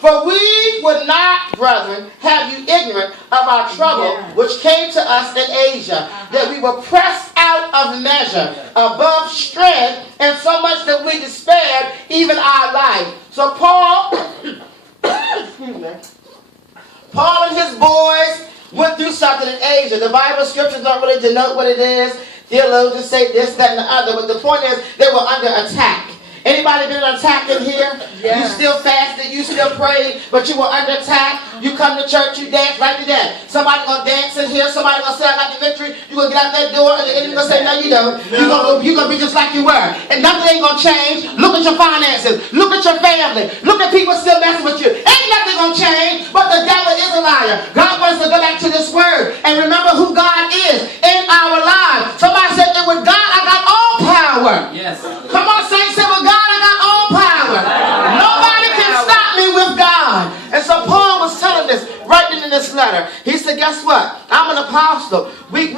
For we would not, brethren, have you ignorant of our trouble, which came to us in Asia, that we were pressed out of measure, above strength, and so much that we despaired even our life. So Paul, Paul and his boys went through something in Asia. The Bible scriptures don't really denote what it is. Theologians say this, that, and the other. But the point is, they were under attack. Anybody been attacked in here? Yeah. You still fasted, you still prayed, but you were under attack. You come to church, you dance right to that. Somebody gonna dance in here, somebody gonna say I got the victory. You gonna get out that door, and the enemy gonna say no, you don't. You gonna be just like you were, and nothing ain't gonna change. Look at your finances, look at your family, look at people still messing with you. Ain't nothing gonna change, but the devil is a liar. God wants us to go back to this word and remember who God is in our lives. Somebody said, "And with God, I got all power." Yes. Come on, saints, say with God, I got all power. Nobody can stop me with God. And so Paul was telling this, writing in this letter. He said, guess what? I'm an apostle. We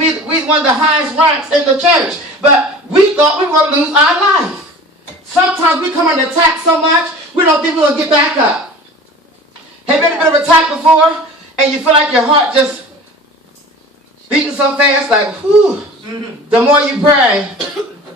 one of the highest ranks in the church. But we thought we were going to lose our life. Sometimes we come under attack so much, we don't think we're going to get back up. Have you ever been attacked before? And you feel like your heart just beating so fast, like, whew. The more you pray,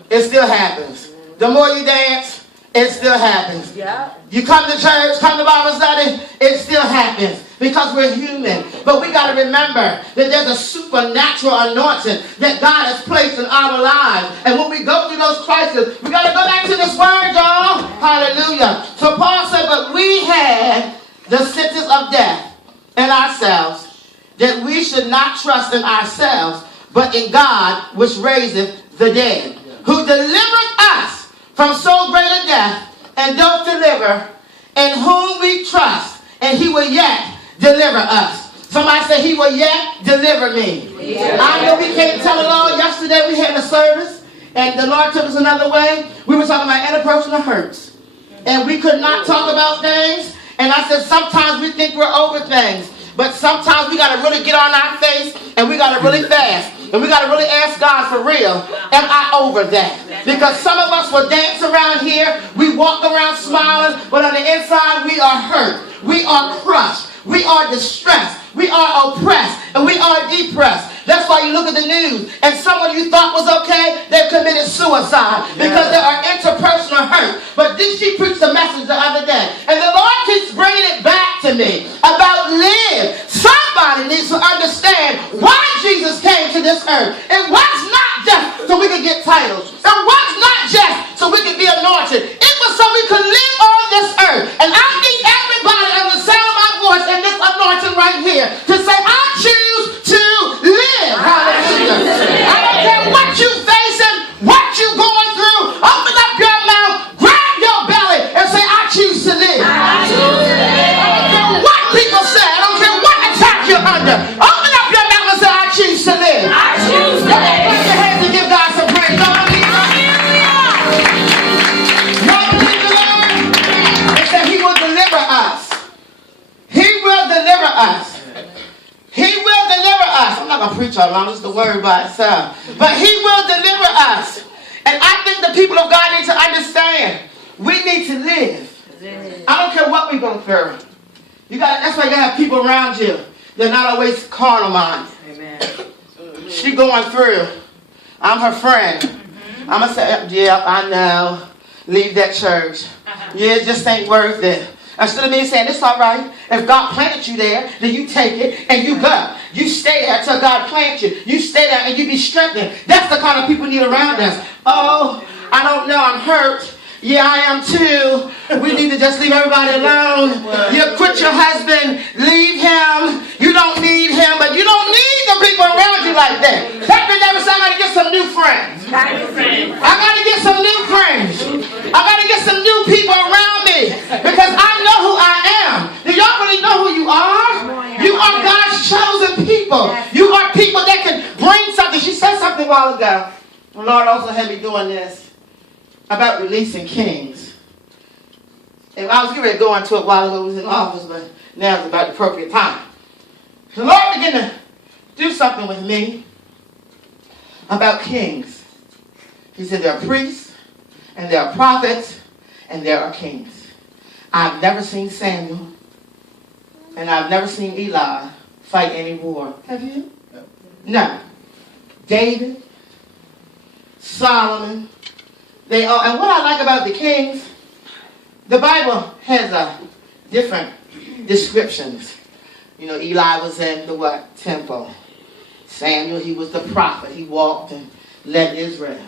it still happens. The more you dance, it still happens. Yeah. You come to church, come to Bible study, it still happens. Because we're human. But we got to remember that there's a supernatural anointing that God has placed in our lives. And when we go through those crises, we got to go back to this word, y'all. Hallelujah. So Paul said, but we had the sentence of death in ourselves, that we should not trust in ourselves, but in God, which raiseth the dead, who delivered us from so great a death, and doth deliver, in whom we trust, and he will yet deliver us. Somebody say, he will yet deliver me. Yeah. I know we can't tell it all. Yesterday we had a service, and the Lord took us another way. We were talking about interpersonal hurts, and we could not talk about things. And I said, sometimes we think we're over things, but sometimes we got to really get on our face, and we got to really fast. And we got to really ask God for real, am I over that? Because some of us will dance around here, we walk around smiling, but on the inside we are hurt, we are crushed, we are distressed, we are oppressed, and we are depressed. That's why you look at the news, and someone you thought was okay, they've committed suicide because there are interpersonal hurt. But she preached a message the other day, and the Lord keeps bringing it back to me about live. Somebody needs to understand why Jesus came to this earth. It was not just so we could get titles. It was not just so we could be anointed. It was so we could live on this earth. And I need everybody on the sound of my voice in this anointing right here to say, I choose to live. Hallelujah. I don't care what you're facing, what you're going through. Open up your mouth, grab your belly, and say, I choose to live. I choose to live. I don't care what people say. I don't care what attack you're under. Open up your mouth and say, I choose to live. I choose to live. Put your hands and give God some praise. Y'all believe the Lord? It said he will deliver us. He will deliver us. He will deliver us. I'm not going to preach all long. It's the word by itself. But he will deliver us. And I think the people of God need to understand. We need to live. I don't care what we're going through. That's why you got to have people around you. They're not always carnal minded. Amen. She going through. I'm her friend. I'm going to say, yeah, I know. Leave that church. Yeah, it just ain't worth it. Instead of me saying, it's all right. If God planted you there, then you take it and you go. You stay there until God plants you. You stay there and you be strengthened. That's the kind of people we need around us. Oh, I don't know. I'm hurt. Yeah, I am too. We need to just leave everybody alone. You quit your husband. Leave him. You don't need him, but you don't need the people around you like that. That means never say, I got to get some new friends. I got to get some new friends. I got to get some new people around me because I know who I am. Do y'all really know who you are? You are God's chosen people. You are people that can bring something. She said something a while ago. The Lord also had me doing this about releasing kings. And I was getting ready to go into it while I was in office, but now it's about the appropriate time. The Lord began to do something with me about kings. He said there are priests, and there are prophets, and there are kings. I've never seen Samuel. And I've never seen Eli fight any war. Have you? No. David, Solomon, they all. And what I like about the kings, the Bible has different descriptions. You know, Eli was in the what? Temple. Samuel, he was the prophet. He walked and led Israel.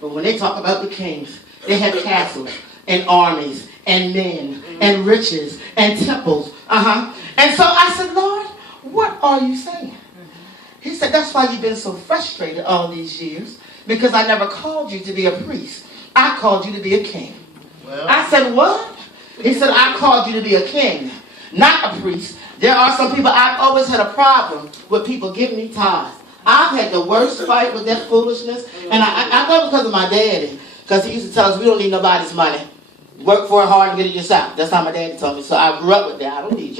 But when they talk about the kings, they had castles and armies and men and riches and temples. And so I said, Lord, what are you saying? He said, that's why you've been so frustrated all these years, because I never called you to be a priest. I called you to be a king. Well, I said, what? He said, I called you to be a king, not a priest. There are some people, I've always had a problem with people giving me tithes. I've had the worst fight with that foolishness, and I know because of my daddy, because he used to tell us we don't need nobody's money. Work for it hard and get it yourself. That's how my daddy told me. So I grew up with that. I don't need your